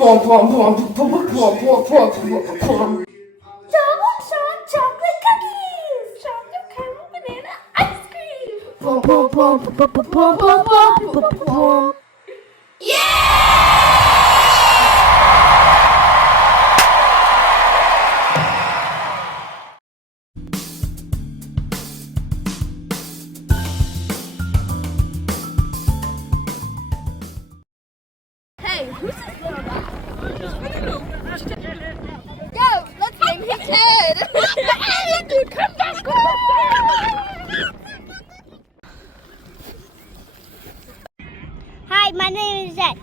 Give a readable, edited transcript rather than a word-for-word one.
Pom pom pom pom pom pom pom pom pom. Double shot chocolate cookies. Chocolate caramel banana ice cream. Pom pom pom pom pom pom pom pom pom. Hey, who's this little guy? Yo, let's name his head. Hey, dude, come back. Hi, my name is Zed.